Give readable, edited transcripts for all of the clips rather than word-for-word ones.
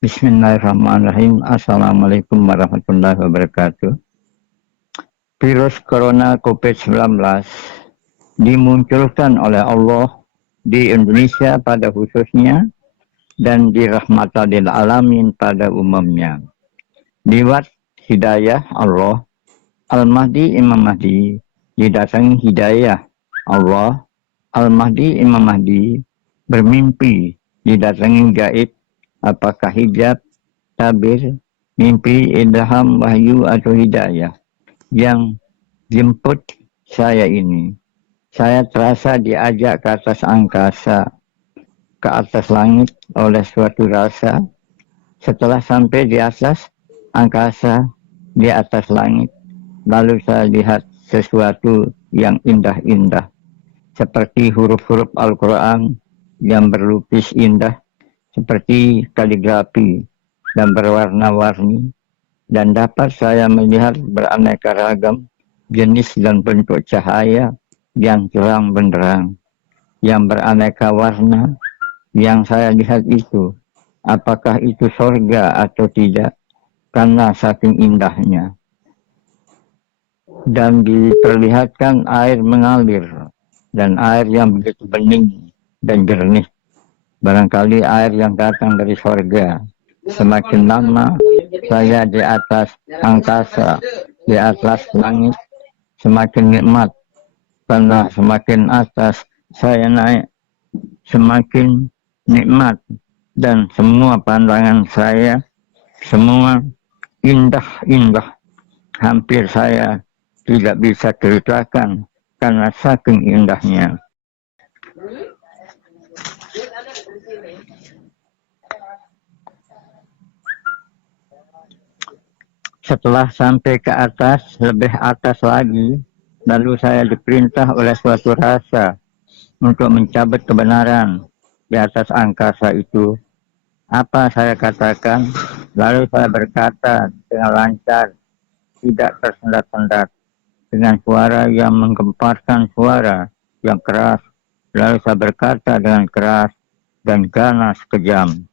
Bismillahirrahmanirrahim. Assalamualaikum warahmatullahi wabarakatuh. Virus corona COVID-19 dimunculkan oleh Allah di Indonesia pada khususnya dan di rahmatan lil alamin pada umumnya. Lewat hidayah Allah, Al-Mahdi Imam Mahdi didatangi hidayah Allah, Al-Mahdi Imam Mahdi bermimpi didatangi gaib, apakah hijab, tabir, mimpi, ilham, wahyu atau hidayah yang jemput saya ini. Saya terasa diajak ke atas angkasa, ke atas langit oleh suatu rasa. Setelah sampai di atas angkasa, di atas langit, lalu saya lihat sesuatu yang indah-indah, seperti huruf-huruf Al-Quran yang berlukis indah, seperti kaligrafi dan berwarna-warni, dan dapat saya melihat beraneka ragam jenis dan bentuk cahaya yang terang benderang, yang beraneka warna. Yang saya lihat itu, apakah itu surga atau tidak, karena saking indahnya. Dan diperlihatkan air mengalir, dan air yang begitu bening dan jernih. Barangkali air yang datang dari surga. Semakin lama saya di atas angkasa, di atas langit, semakin nikmat. Karena semakin atas saya naik, semakin nikmat. Dan semua pandangan saya, semua indah-indah. Hampir saya tidak bisa ceritakan karena saking indahnya. Setelah sampai ke atas, lebih atas lagi, lalu saya diperintah oleh suatu rasa untuk mencabut kebenaran di atas angkasa itu. Apa saya katakan? Lalu saya berkata dengan lancar, tidak tersendat-sendat, dengan suara yang menggemparkan, suara yang keras. Lalu saya berkata dengan keras dan ganas kejam,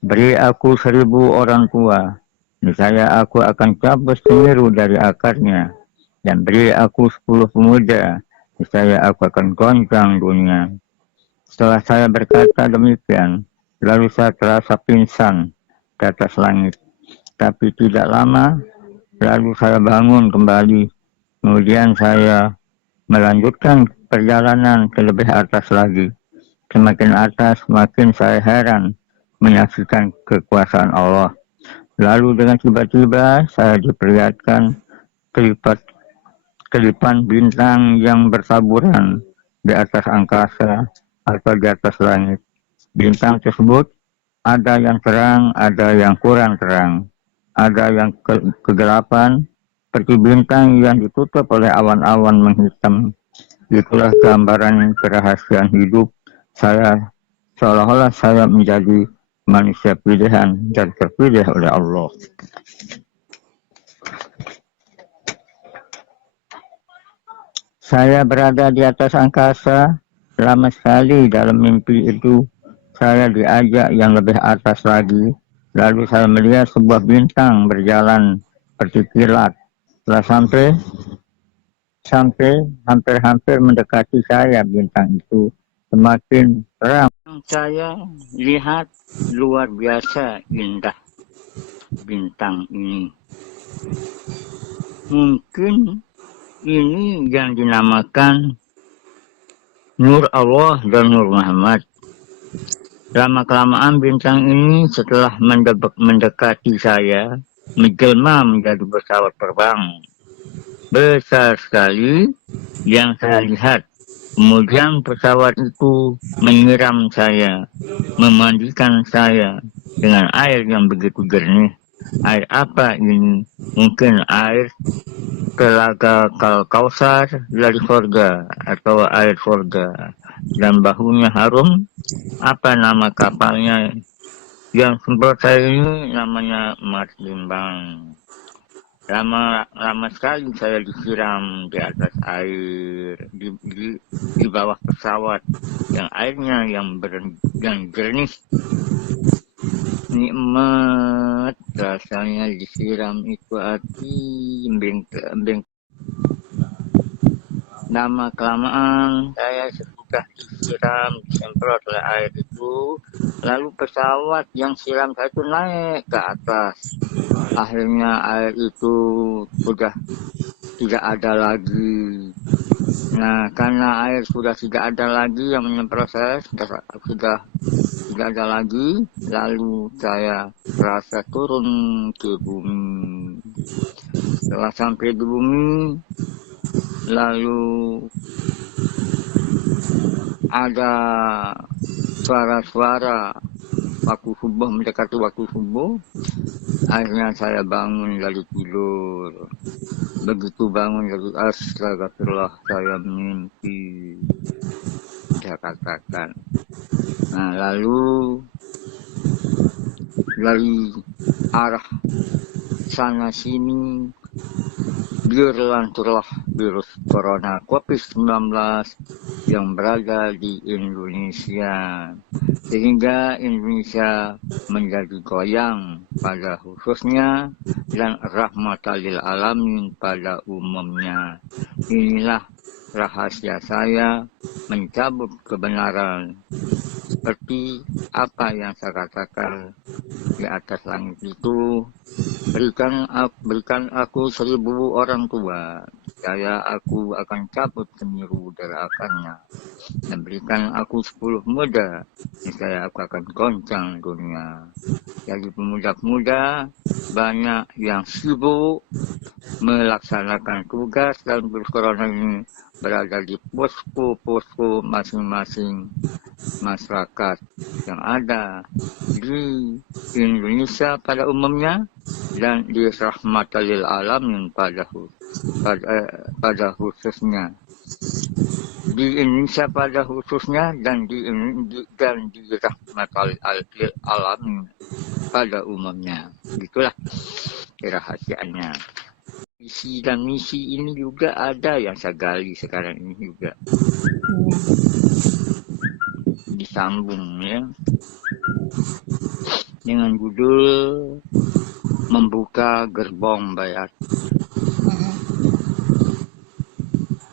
beri aku 1000 orang tua, niscaya aku akan cabut Semeru dari akarnya, dan beri aku 10 pemuda, niscaya aku akan goncang dunia. Setelah saya berkata demikian, lalu saya terasa pingsan di atas langit. Tapi tidak lama, lalu saya bangun kembali. Kemudian saya melanjutkan perjalanan ke lebih atas lagi. Semakin atas, semakin saya heran menyaksikan kekuasaan Allah. Lalu dengan tiba-tiba saya diperlihatkan kelipan bintang yang bertaburan di atas angkasa atau di atas langit. Bintang tersebut ada yang terang, ada yang kurang terang, ada yang kegelapan, seperti bintang yang ditutup oleh awan-awan menghitam. Itulah gambaran kerahasiaan hidup saya, seolah-olah saya menjadi manusia pilihan dan terpilih oleh Allah. Saya berada di atas angkasa, lama sekali dalam mimpi itu. Saya diajak yang lebih atas lagi, lalu saya melihat sebuah bintang berjalan seperti kilat. Setelah sampai hampir-hampir mendekati saya, bintang itu semakin terang. Saya lihat luar biasa indah bintang ini. Mungkin ini yang dinamakan Nur Allah dan Nur Muhammad. Lama-kelamaan bintang ini setelah mendekati saya, menjelma menjadi pesawat terbang. Besar sekali yang saya lihat. Kemudian pesawat itu menyiram saya, memandikan saya dengan air yang begitu jernih. Air apa ini? Mungkin air telaga Kausar dari surga atau air surga. Dan bahunya harum. Apa nama kapalnya? Yang semprot saya ini namanya Mas Limbang. Lama sekali saya disiram di atas air, di bawah pesawat yang airnya yang jernih. Nikmat rasanya disiram itu hati, embing lama kelamaan saya sudah disiram, disemprot oleh air itu, lalu pesawat yang siram saya itu naik ke atas. Akhirnya air itu sudah tidak ada lagi. Nah, karena air sudah tidak ada lagi yang menyemprot saya, sudah tidak ada lagi, lalu saya rasa turun ke bumi. Setelah sampai di bumi, lalu ada suara-suara waktu subuh, mendekati waktu subuh. Akhirnya saya bangun dari tidur. Begitu bangun dari astagfirullah, saya mimpi, saya katakan. Nah, lalu dari arah sana sini berlanturlah virus corona COVID-19 yang berada di Indonesia, sehingga Indonesia menjadi goyang pada khususnya dan rahmatan lil alamin pada umumnya. Inilah rahasia saya mencabut kebenaran seperti apa yang saya katakan di atas langit itu. Berikan aku 1000 orang tua, aku akan cabut kemiru derakannya. Dan berikan aku 10 muda, aku akan goncang dunia. Jadi pemuda-pemuda banyak yang sibuk melaksanakan tugas dan virus corona ini berada di posko-posko masing-masing masyarakat yang ada di Indonesia pada umumnya dan di rahmatan lil alamin pada khususnya. Di Indonesia pada khususnya dan di rahmatan lil alamin pada umumnya. Itulah rahasianya. Visi dan misi ini juga ada yang saya gali sekarang ini juga. Disambung ya. Dengan judul membuka gerbong bayat.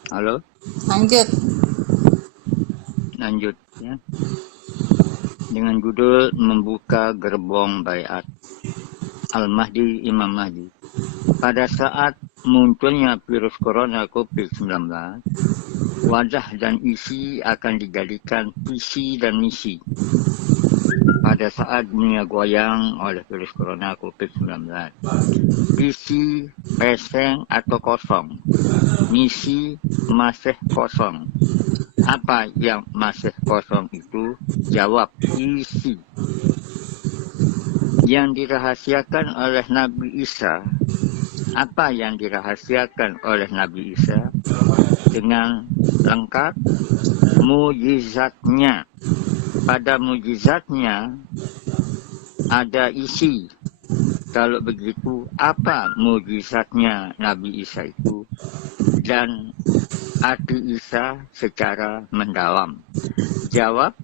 Halo? Lanjut ya. Dengan judul membuka gerbong bayat. Al-Mahdi, Imam Mahdi. Pada saat munculnya virus corona COVID-19, wajah dan isi akan dijadikan visi dan misi. Pada saat dunia goyang oleh virus corona COVID-19, visi peseng atau kosong, misi masih kosong. Apa yang masih kosong itu? Jawab, isi. Yang dirahasiakan oleh Nabi Isa. Apa yang dirahasiakan oleh Nabi Isa? Dengan lengkap mujizatnya. Pada mujizatnya ada isi. Kalau begitu, apa mujizatnya Nabi Isa itu? Dan arti Isa secara mendalam. Jawab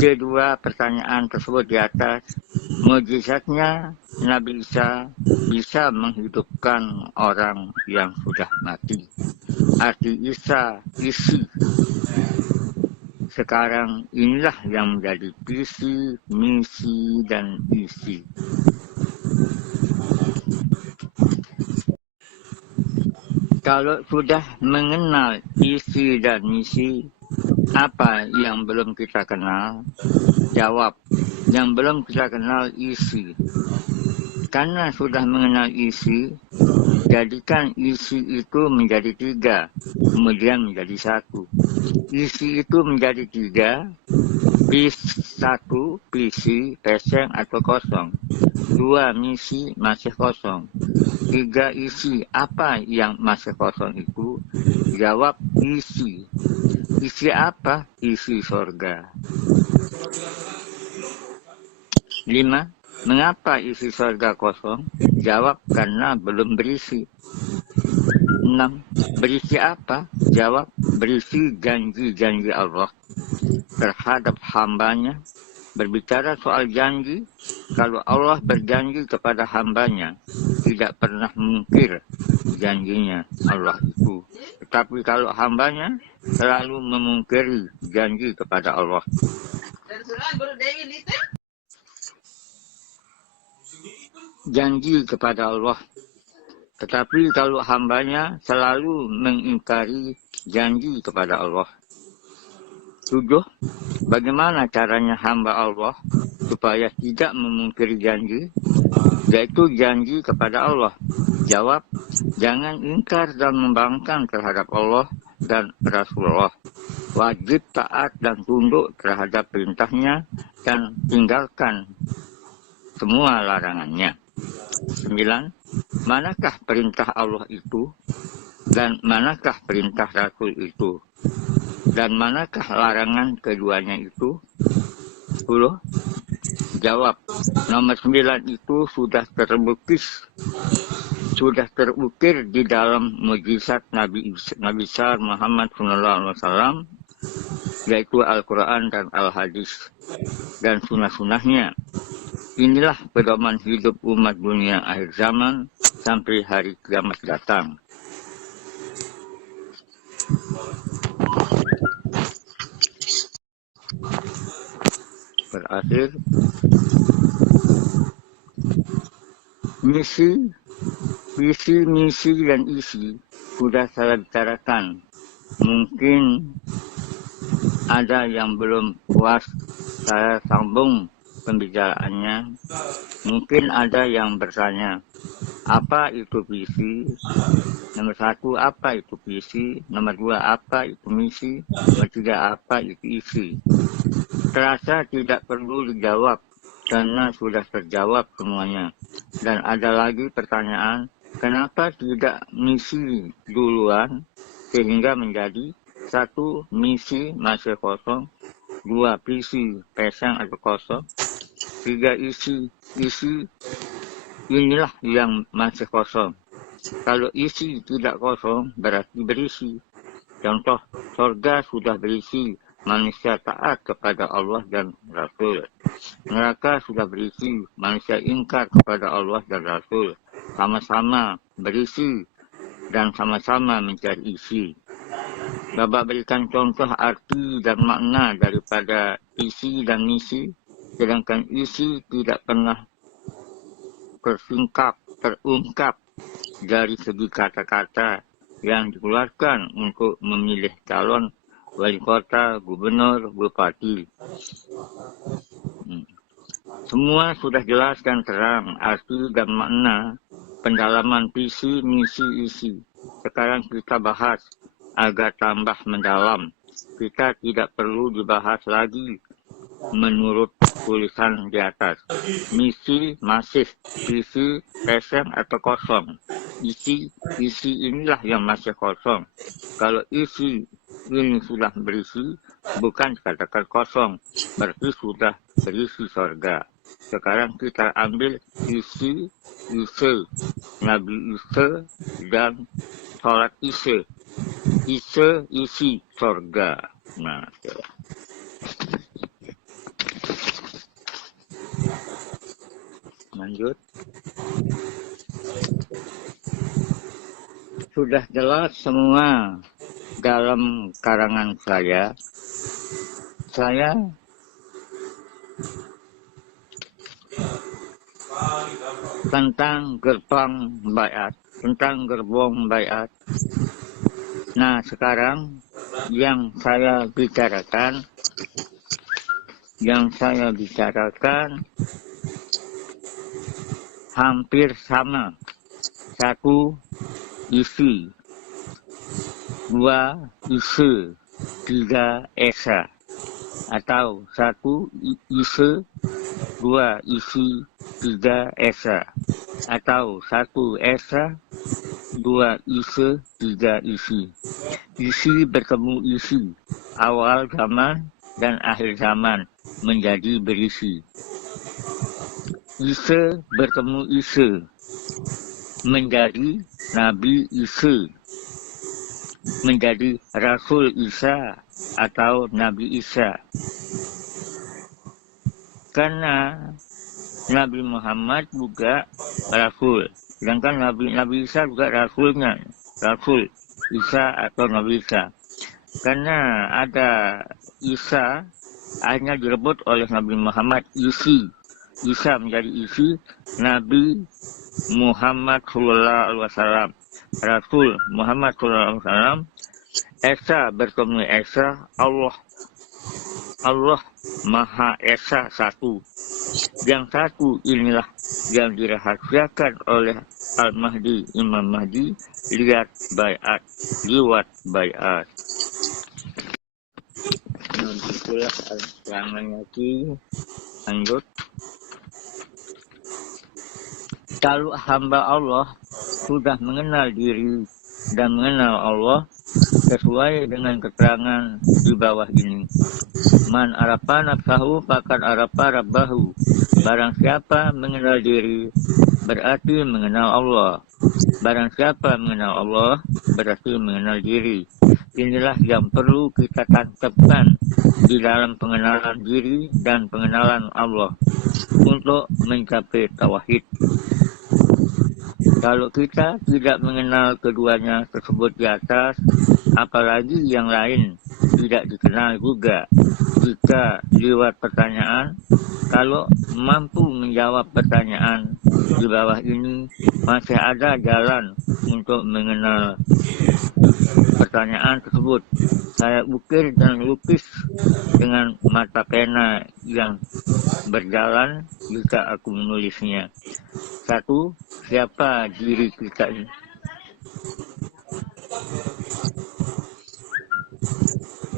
kedua pertanyaan tersebut di atas. Mujizatnya Nabi Isa bisa menghidupkan orang yang sudah mati. Arti Isa, isi. Sekarang inilah yang menjadi visi, misi, dan isi. Kalau sudah mengenal isi dan misi, apa yang belum kita kenal? Jawab, yang belum kita kenal isi. Karena sudah mengenal isi, jadikan isi itu menjadi 3, kemudian menjadi 1. Isi itu menjadi 3, satu visi, peseng atau kosong. 2 misi, masih kosong. 3 isi, apa yang masih kosong itu? Jawab, isi. Isi apa? Isi surga. 5. Mengapa isi surga kosong? Jawab, karena belum berisi. 6. Berisi apa? Jawab, berisi janji-janji Allah terhadap hambanya, Berbicara soal janji, kalau Allah berjanji kepada hambanya, tidak pernah mungkir janjinya Allah itu. Tetapi kalau hambanya selalu memungkiri janji kepada Allah. Janji kepada Allah. Tetapi kalau hambanya selalu mengingkari janji kepada Allah. 7. Bagaimana caranya hamba Allah supaya tidak memungkiri janji? Yaitu janji kepada Allah. Jawab, jangan ingkar dan membangkang terhadap Allah dan Rasulullah. Wajib taat dan tunduk terhadap perintahnya dan tinggalkan semua larangannya. 9. Manakah perintah Allah itu? Dan manakah perintah Rasul itu? Dan manakah larangan keduanya itu? 10. Jawab, nomor 9 itu sudah terukir di dalam mukjizat Nabi besar Muhammad SAW, yaitu Al-Quran dan Al-Hadis dan sunnah-sunnahnya. Inilah pedoman hidup umat dunia akhir zaman sampai hari kiamat datang. Berakhir, visi, misi, dan isi sudah saya bicarakan. Mungkin ada yang belum puas saya sambung pembicaraannya. Mungkin ada yang bertanya, apa itu visi? Nomor 1, apa itu visi? Nomor 2, apa itu misi? Nomor 3, apa itu isi? Terasa tidak perlu dijawab, karena sudah terjawab semuanya. Dan ada lagi pertanyaan, kenapa tidak misi duluan, sehingga menjadi 1. Misi masih kosong, 2. Visi pesang atau kosong, 3. Isi inilah yang masih kosong. Kalau isi tidak kosong, berarti berisi. Contoh, surga sudah berisi, manusia taat kepada Allah dan Rasul. Neraka sudah berisi, manusia ingkar kepada Allah dan Rasul. Sama-sama berisi dan sama-sama mencari isi. Bapak berikan contoh arti dan makna daripada isi dan misi, sedangkan isi tidak pernah terungkap dari segi kata-kata yang dikeluarkan untuk memilih calon wali kota, gubernur, bupati. Semua sudah jelas dan terang arti dan makna pendalaman visi, misi, isi. Sekarang kita bahas agar tambah mendalam. Kita tidak perlu dibahas lagi menurut tulisan di atas. Misi masih, visi pesang atau kosong. Isi inilah yang masih kosong. Kalau isi ini sudah berisi, bukan dikatakan kosong, berarti sudah berisi surga. Sekarang kita ambil isi, Nabi Isa dan sholat isi surga. Nah, lanjut. Sudah jelas semua dalam karangan saya tentang gerbong baiat. Nah, sekarang yang saya bicarakan hampir sama. 1. Isi, 2. Isi, 3. Esa. Atau 1. Isi, 2. Isi, 3. Esa. Atau 1. Esa, 2. Isi, 3. Isi. Isi bertemu isi, awal zaman dan akhir zaman menjadi berisi. Isa bertemu Isa menjadi Nabi Isa, menjadi Rasul Isa atau Nabi Isa. Karena Nabi Muhammad juga Rasul. Sedangkan Nabi Isa juga Rasulnya. Rasul Isa atau Nabi Isa. Karena ada Isa akhirnya direbut oleh Nabi Muhammad isi. Isa menjadi isi Nabi Muhammad SAW. Rasul Muhammad SAW. Esa bertemu Esa Allah. Allah Maha Esa satu. Yang satu inilah yang dirahasiakan oleh Al-Mahdi, Imam Mahdi, liwat bayat. Itulah keterangannya lanjut. Kalau hamba Allah sudah mengenal diri dan mengenal Allah sesuai dengan keterangan di bawah ini. Man arafa nafsahu faqad arafa rabbahu. Barang siapa mengenal diri berarti mengenal Allah. Barang siapa mengenal Allah berarti mengenal diri. Inilah yang perlu kita tangkapkan di dalam pengenalan diri dan pengenalan Allah untuk mencapai tauhid. Kalau kita tidak mengenal keduanya tersebut di atas, apalagi yang lain tidak dikenal juga. Jika lewat pertanyaan, kalau mampu menjawab pertanyaan di bawah ini, masih ada jalan untuk mengenal pertanyaan tersebut. Saya ukir dan lukis dengan mata pena yang berjalan jika aku menulisnya. 1. Siapa diri kita ini?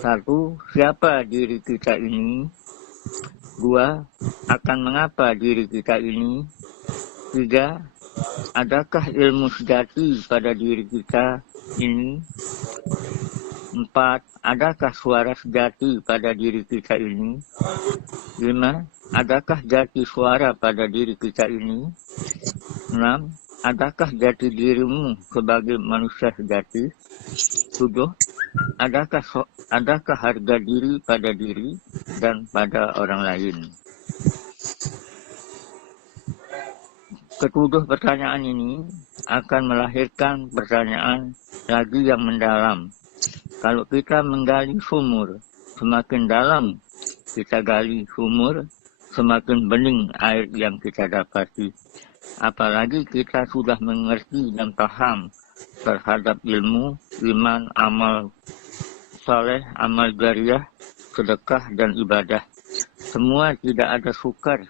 1. Siapa diri kita ini? 2. Akan mengapa diri kita ini? 3. Adakah ilmu sejati pada diri kita ini? 4. Adakah suara sejati pada diri kita ini? 5. Adakah jati suara pada diri kita ini? 6. Adakah jati dirimu sebagai manusia sejati? 7. Adakah harga diri pada diri dan pada orang lain? Ketujuh pertanyaan ini akan melahirkan pertanyaan lagi yang mendalam. Kalau kita menggali sumur, semakin dalam kita gali sumur, semakin bening air yang kita dapati. Apalagi kita sudah mengerti dan paham terhadap ilmu, iman, amal saleh, amal jariah, sedekah, dan ibadah. Semua tidak ada sukar.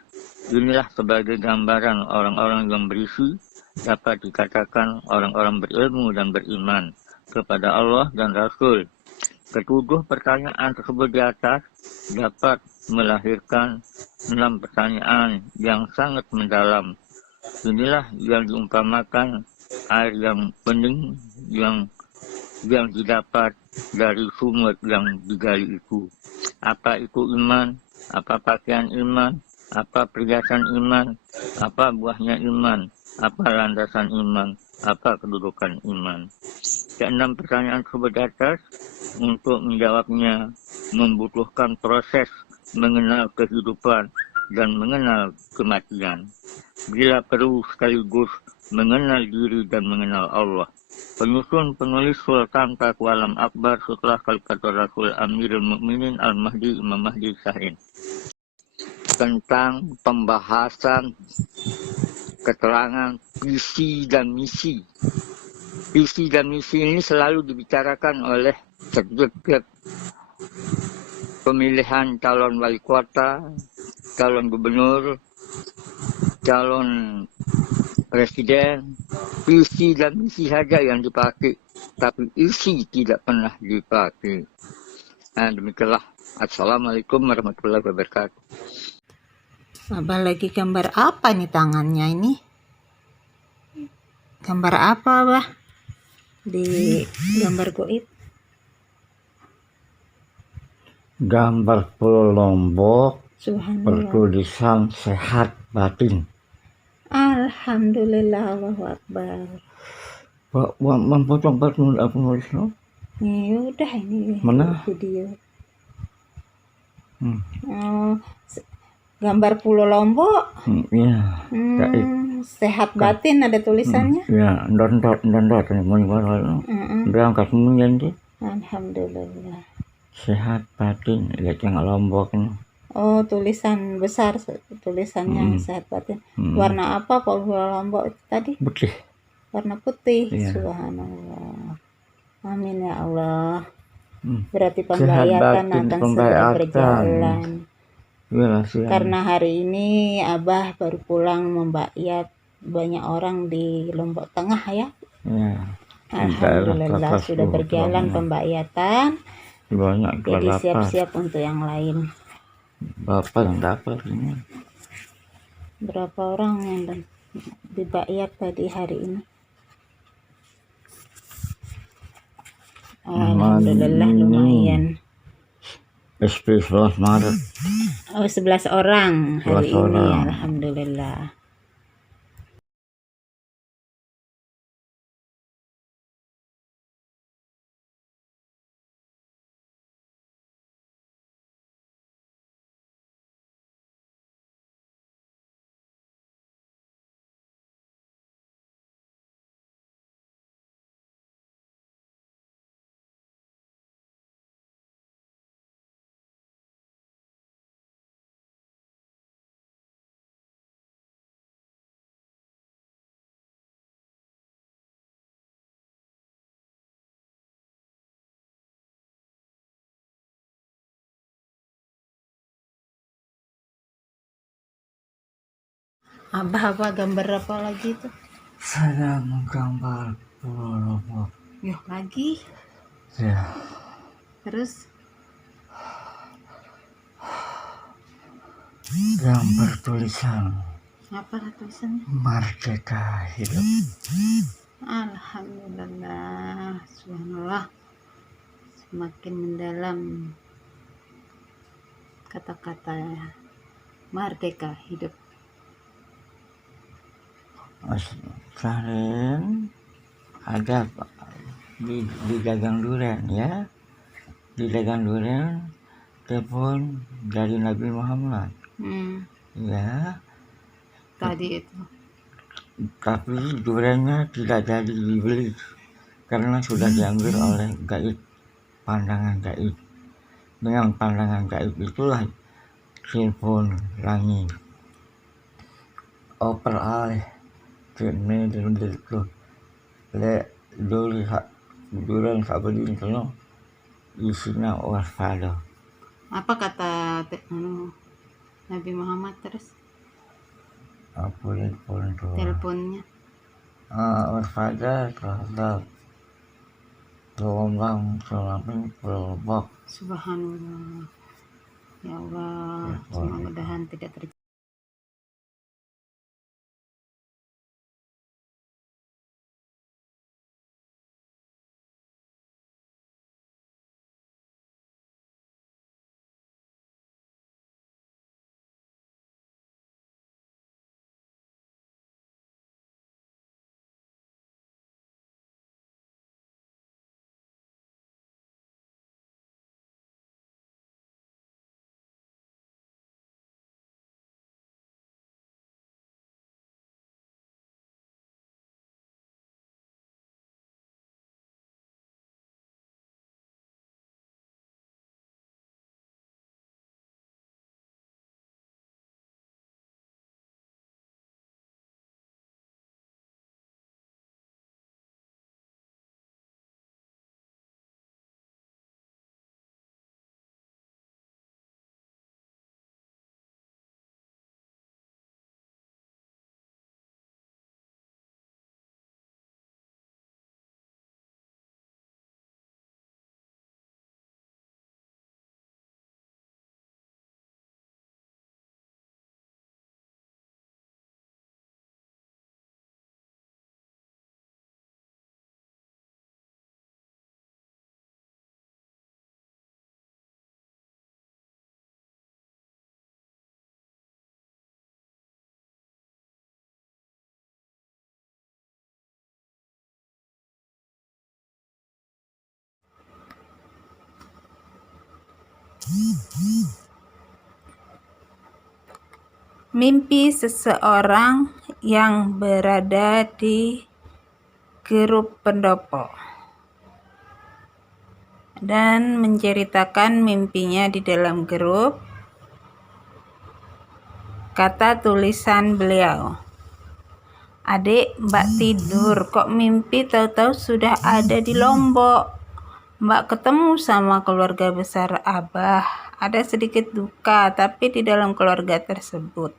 Inilah sebagai gambaran orang-orang yang berisi, dapat dikatakan orang-orang berilmu dan beriman kepada Allah dan Rasul. Ketujuh pertanyaan tersebut di atas dapat melahirkan 6 pertanyaan yang sangat mendalam. Inilah yang diumpamakan air yang bening yang didapat dari sumur yang digali itu. Apa itu iman? Apa pakaian iman? Apa perhiasan iman? Apa buahnya iman? Apa landasan iman? Apa kedudukan iman? Ke-6 pertanyaan tersebut di atas, untuk menjawabnya membutuhkan proses mengenal kehidupan dan mengenal kematian. Bila perlu sekaligus mengenal diri dan mengenal Allah. Penyusun penulis Sultan Taqwa Alam Akbar setelah Khalifatul Rasul Amirul Mukminin Al-Mahdi Imam Mahdi Sahin. Tentang pembahasan keterangan visi dan misi. Visi dan misi ini selalu dibicarakan oleh setiap pemilihan calon wali kota, calon gubernur, calon presiden. Visi dan misi saja yang dipakai, tapi isi tidak pernah dipakai. Nah, demikianlah. Assalamualaikum warahmatullahi wabarakatuh. Abah lagi gambar apa nih tangannya ini? Gambar apa, Abah? Di gambar goib. Gambar Pulau Lombok Subhanallah. bertulisan sehat batin. Alhamdulillah, Allahu Akbar. Potong aku nulis no? Ya udah ini Mana? video. Gambar Pulau Lombok. Ya, gaib. Sehat batin ada tulisannya. Ya, ndondot mun ngono. Berangkat munyen di. Alhamdulillah. Sehat batin lihat yang Lombok. Oh, tulisan besar tulisannya sehat batin. Warna apa Pulau Lombok itu tadi? Putih. Warna putih. Iya. Subhanallah. Amin ya Allah. Hmm. Berarti Sehat pembayatan batin, akan segera pembayatan. berjalan. Iya, siang. Karena hari ini Abah baru pulang membayat banyak orang di Lombok Tengah ya. Ya. Alhamdulillah sudah berjalan pembayatan. Banyak Jadi dapat. siap-siap untuk yang lain. Bapak yang dapat ini. Berapa orang yang dibayat tadi hari ini? Alhamdulillah lumayan. SP 11 Maret. Oh, 11 orang hari 11 ini. orang. Alhamdulillah. Abah apa gambar apa lagi itu? Saya menggambar Pulau Lombok. Yuh, lagi. Ya. Terus Yang bertulisan apa tulisannya? Merdeka Hidup. Alhamdulillah. Subhanallah. Semakin mendalam kata-kata merdeka hidup. Kemarin ada di dagang durian ya, di dagang durian telepon dari Nabi Muhammad. Ya. Tadi itu. Tapi duriannya tidak jadi dibeli karena sudah diambil oleh gaib, pandangan gaib. Dengan pandangan gaib itulah telepon langit. Oper alih kene itu le durian sabadin kono isinya waspada. Apa kata Nabi Muhammad terus? Apa Teleponnya? Waspada terhadap gelombang tsunami Pulau Lombok. Subhanallah. Ya Allah, mudah-mudahan tidak terjadi. Mimpi seseorang yang berada di grup pendopo dan menceritakan mimpinya di dalam grup. Kata tulisan beliau, "Adik, Mbak tidur, kok mimpi tahu-tahu sudah ada di Lombok. Mbak ketemu sama keluarga besar Abah. Ada sedikit duka, tapi di dalam keluarga tersebut.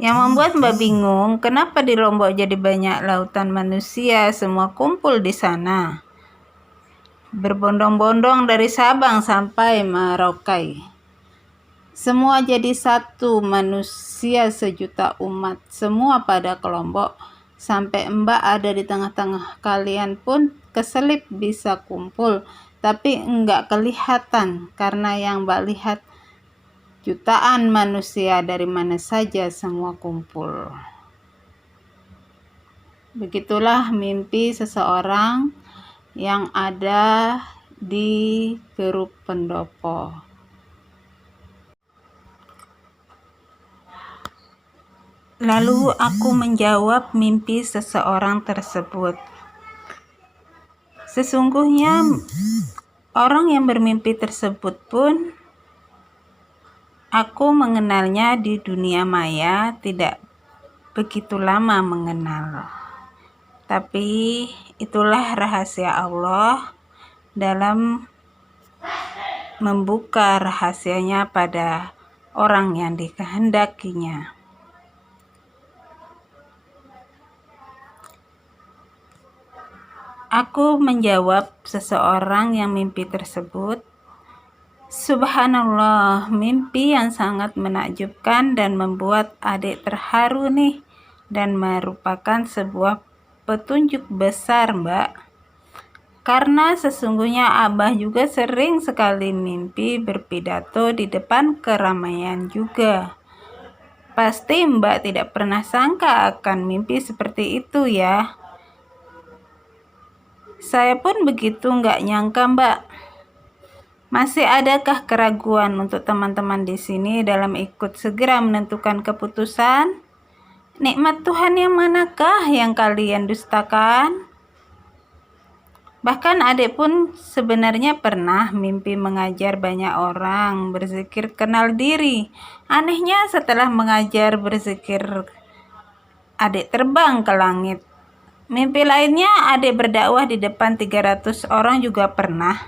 Yang membuat Mbak bingung, kenapa di Lombok jadi banyak lautan manusia, semua kumpul di sana. Berbondong-bondong dari Sabang sampai Merauke. Semua jadi satu, manusia sejuta umat, semua pada ke Lombok. Sampai Mbak ada di tengah-tengah kalian pun keselip bisa kumpul, tapi enggak kelihatan karena yang Mbak lihat jutaan manusia dari mana saja semua kumpul." Begitulah mimpi seseorang yang ada di grup pendopo. Lalu aku menjawab mimpi seseorang tersebut. Sesungguhnya orang yang bermimpi tersebut pun aku mengenalnya di dunia maya, tidak begitu lama mengenal. Tapi itulah rahasia Allah dalam membuka rahasianya pada orang yang dikehendakinya. Aku menjawab seseorang yang mimpi tersebut, "Subhanallah, mimpi yang sangat menakjubkan dan membuat adik terharu nih, dan merupakan sebuah petunjuk besar, Mbak. Karena sesungguhnya Abah juga sering sekali mimpi berpidato di depan keramaian juga. Pasti Mbak tidak pernah sangka akan mimpi seperti itu ya. Saya pun begitu nggak nyangka, Mbak. Masih adakah keraguan untuk teman-teman di sini dalam ikut segera menentukan keputusan? Nikmat Tuhan yang manakah yang kalian dustakan?" Bahkan adik pun sebenarnya pernah mimpi mengajar banyak orang berzikir kenal diri. Anehnya setelah mengajar berzikir, adik terbang ke langit. Mimpi lainnya adik berdakwah di depan 300 orang juga pernah.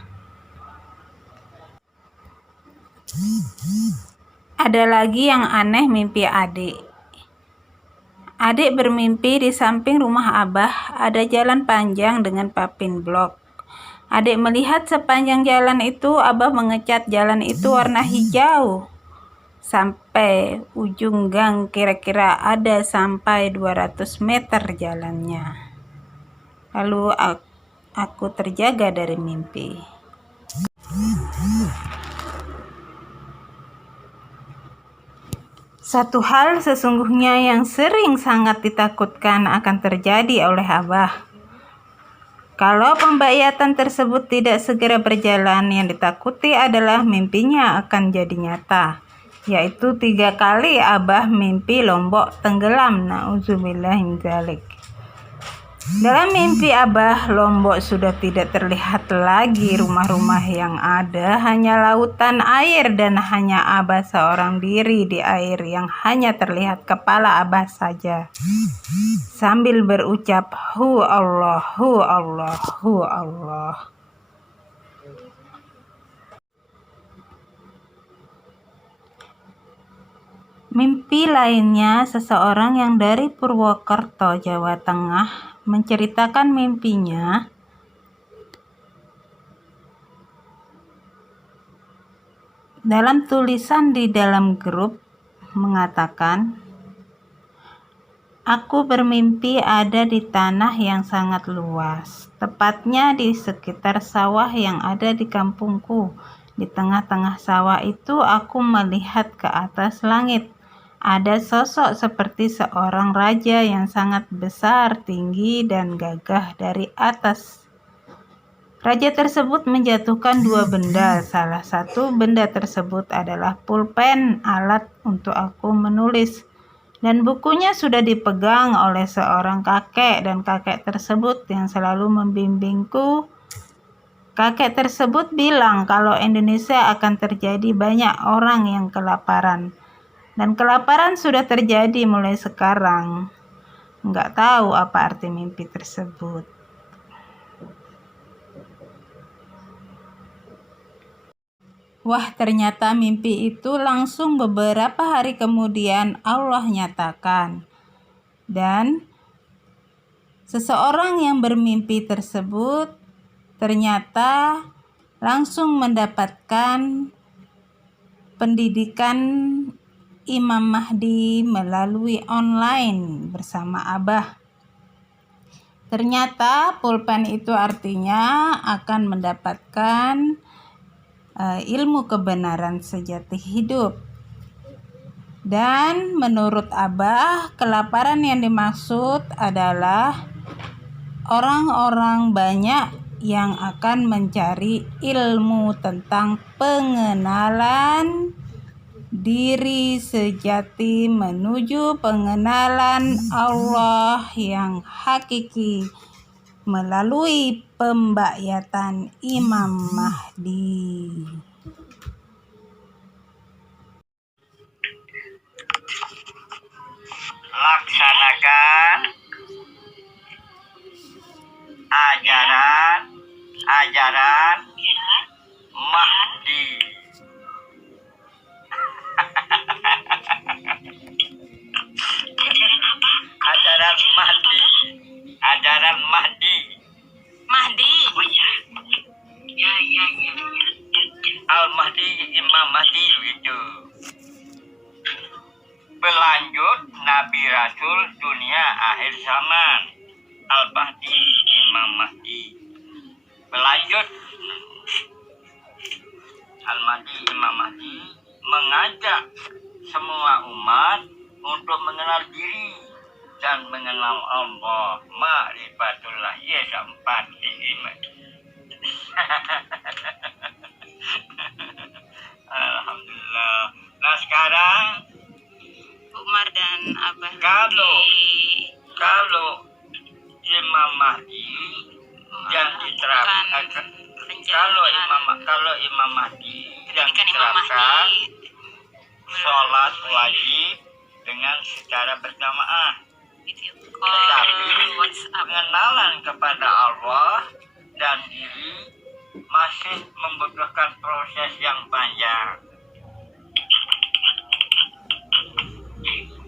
Ada lagi yang aneh mimpi adik. Adik bermimpi di samping rumah Abah ada jalan panjang dengan papin blok. Adik melihat sepanjang jalan itu Abah mengecat jalan itu warna hijau. Sampai ujung gang kira-kira ada sampai 200 meter jalannya. Lalu aku terjaga dari mimpi. Satu hal sesungguhnya yang sering sangat ditakutkan akan terjadi oleh Abah. Kalau pembayatan tersebut tidak segera berjalan, yang ditakuti adalah mimpinya akan jadi nyata. Yaitu 3 kali Abah mimpi Lombok tenggelam. Na'udzubillah min dzalik. Dalam mimpi Abah, Lombok sudah tidak terlihat lagi rumah-rumah yang ada, hanya lautan air dan hanya Abah seorang diri di air yang hanya terlihat kepala Abah saja. Sambil berucap, "Hu Allah, hu Allah, hu Allah." Mimpi lainnya, seseorang yang dari Purwokerto, Jawa Tengah, menceritakan mimpinya dalam tulisan di dalam grup mengatakan, "Aku bermimpi ada di tanah yang sangat luas, tepatnya di sekitar sawah yang ada di kampungku. Di tengah-tengah sawah itu aku melihat ke atas langit. Ada sosok seperti seorang raja yang sangat besar, tinggi, dan gagah dari atas. Raja tersebut menjatuhkan 2 benda. Salah satu benda tersebut adalah pulpen, alat untuk aku menulis. Dan bukunya sudah dipegang oleh seorang kakek, dan kakek tersebut yang selalu membimbingku. Kakek tersebut bilang kalau Indonesia akan terjadi banyak orang yang kelaparan. Dan kelaparan sudah terjadi mulai sekarang. Nggak tahu apa arti mimpi tersebut. Wah, ternyata mimpi itu langsung beberapa hari kemudian Allah nyatakan. Dan seseorang yang bermimpi tersebut ternyata langsung mendapatkan pendidikan Imam Mahdi melalui online bersama Abah. Ternyata pulpen itu artinya akan mendapatkan ilmu kebenaran sejati hidup. Dan menurut Abah, kelaparan yang dimaksud adalah orang-orang banyak yang akan mencari ilmu tentang pengenalan diri sejati menuju pengenalan Allah yang hakiki melalui pembakyatan Imam Mahdi. Laksanakan ajaran Mahdi. Ajaran Mahdi. Oh ya. Ya. Al-Mahdi, Imam Mahdi gitu. Berlanjut Nabi Rasul dunia akhir zaman. Al-Mahdi, Imam Mahdi. Berlanjut Al-Mahdi, Imam Mahdi mengajak semua umat untuk mengenal diri dan mengenal Allah. Ma'rifatullah ya keempat iman. Alhamdulillah. Nah sekarang Umar dan Abah kalau Imam Mahdi yang diterapkan, kalau Imam Mahdi yang diterapkan sholat wajib dengan secara berjamaah, tetapi pengenalan kepada Allah dan diri masih membutuhkan proses yang panjang.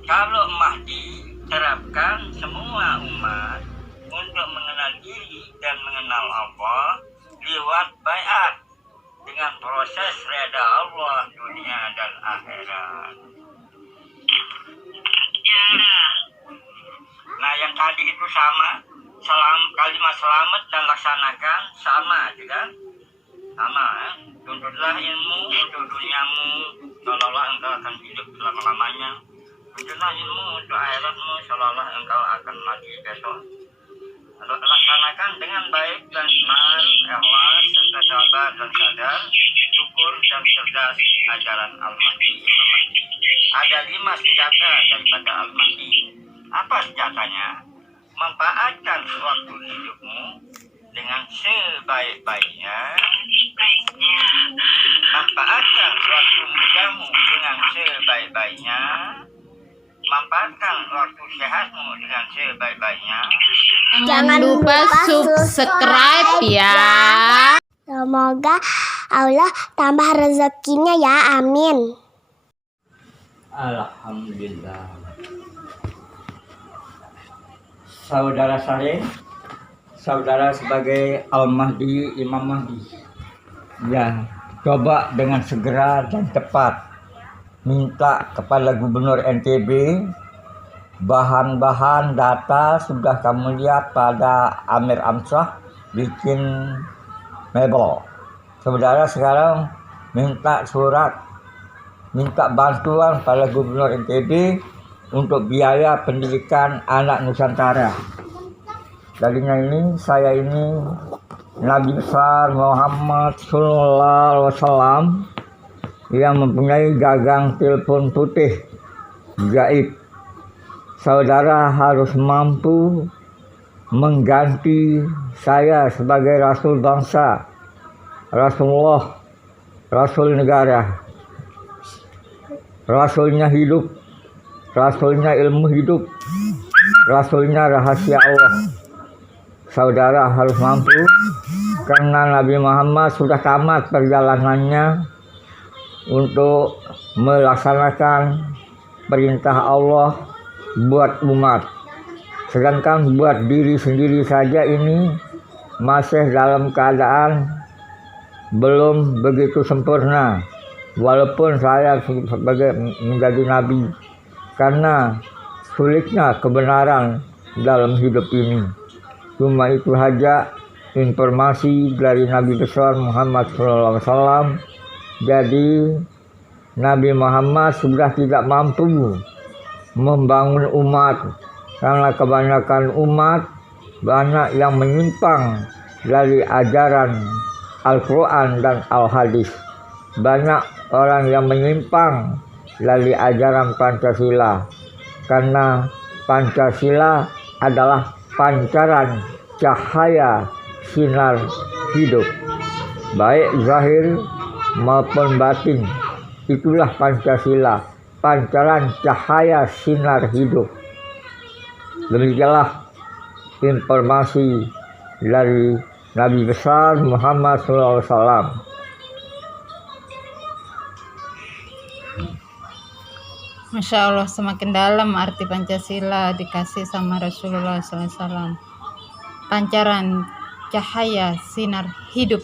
Kalau Mahdi terapkan semua umat untuk mengenal diri dan mengenal Allah lewat baiat dengan proses reda Allah dunia dan akhirat. Nah yang tadi itu sama, kalimat selamat dan laksanakan sama juga, sama ya. Tuntutlah ilmu untuk duniamu, seolah-olah engkau akan hidup selama-lamanya. Tuntutlah ilmu untuk akhiratmu, seolah-olah engkau akan mati besok. Laksanakan dengan baik dan benar, ikhlas, serta sabar dan sadar, syukur dan cerdas ajaran Al-Mahdi Imam Mahdi. Ada 5 senjata daripada Al-Mahdi. Apa senjatanya? Memanfaatkan waktu hidupmu dengan sebaik-baiknya. Manfaatkan waktu mudamu dengan sebaik-baiknya. Manfaatkan waktu sehatmu dengan sebaik-baiknya. Jangan lupa subscribe ya. Semoga Allah tambah rezekinya ya, amin. Alhamdulillah. Saudara Salim, saudara sebagai Al-Mahdi, Imam Mahdi. Ya, coba dengan segera dan cepat minta kepada Gubernur NTB bahan-bahan data sudah kamu lihat pada Amir Amsah bikin mebel. Saudara sekarang minta surat, minta bantuan pada Gubernur NTB untuk biaya pendidikan anak Nusantara. Darinya ini saya ini Nabi besar Muhammad Sallallahu Alaihi Wasallam yang mempunyai gagang telepon putih gaib. Saudara harus mampu mengganti saya sebagai Rasul bangsa, Rasulullah, Rasul negara, Rasulnya hidup, Rasulnya ilmu hidup, Rasulnya rahasia Allah. Saudara harus mampu, karena Nabi Muhammad sudah tamat perjalanannya untuk melaksanakan perintah Allah buat umat. Sedangkan buat diri sendiri saja ini masih dalam keadaan belum begitu sempurna. Walaupun saya sebagai menjadi nabi, karena sulitnya kebenaran dalam hidup ini. Cuma itu saja informasi dari Nabi besar Muhammad SAW. Jadi Nabi Muhammad sudah tidak mampu membangun umat, karena kebanyakan umat banyak yang menyimpang dari ajaran Al-Quran dan Al-Hadis. Banyak orang yang menyimpang dari ajaran Pancasila, karena Pancasila adalah pancaran cahaya sinar hidup, baik zahir maupun batin. Itulah Pancasila, pancaran cahaya sinar hidup. Demikianlah informasi dari Nabi besar Muhammad SAW. Masya Allah, semakin dalam arti Pancasila dikasih sama Rasulullah SAW. Pancaran cahaya sinar hidup.